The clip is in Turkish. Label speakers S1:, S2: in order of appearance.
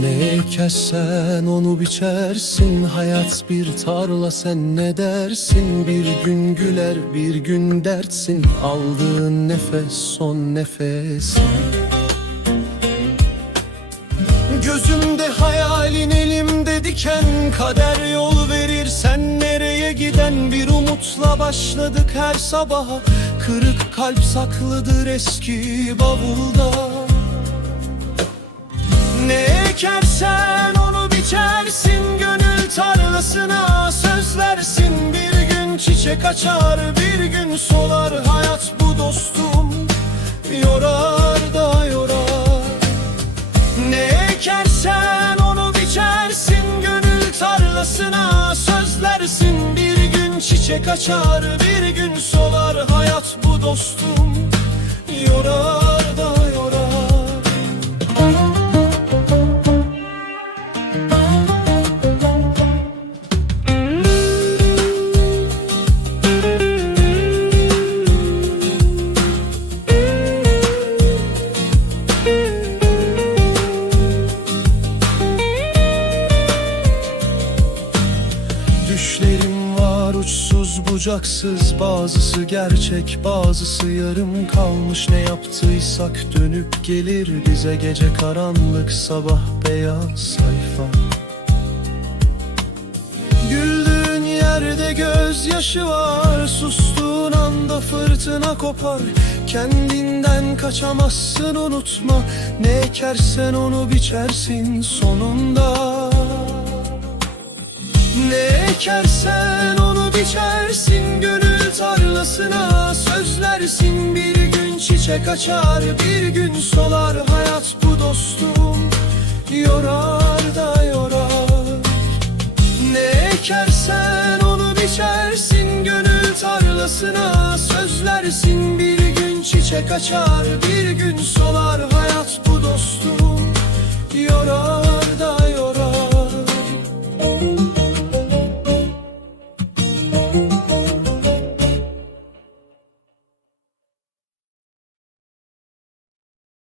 S1: Ne ekersen onu biçersin Hayat bir tarla sen ne dersin? Bir gün güler bir gün dertsin Aldığın nefes son nefesin. Gözümde hayalin elimde diken Kader yol verir sen nereye giden? Bir umutla başladık her sabaha Kırık kalp saklıdır eski bavulda ekersen onu biçersin Gönül tarlasına söz versin. Bir gün çiçek açar bir gün solar Hayat bu dostum. Yorar da yorar. Ne ekersen onu biçersin Gönül tarlasına sözlersin Bir gün çiçek açar bir gün solar Hayat bu dostum. Yorar Düşlerim var uçsuz bucaksız. Bazısı gerçek bazısı yarım kalmış. Ne yaptıysak dönüp gelir bize Gece karanlık sabah beyaz sayfa. Güldüğün yerde gözyaşı var Sustuğun anda fırtına kopar. Kendinden kaçamazsın unutma. Ne ekersen onu biçersin sonunda ekersen onu biçersin Gönül tarlasına sözlersin. Bir gün çiçek açar bir gün solar. Hayat bu dostum yorar da yorar. Ne ekersen onu biçersin Gönül tarlasına sözlersin. Bir gün çiçek açar bir gün solar. Hayat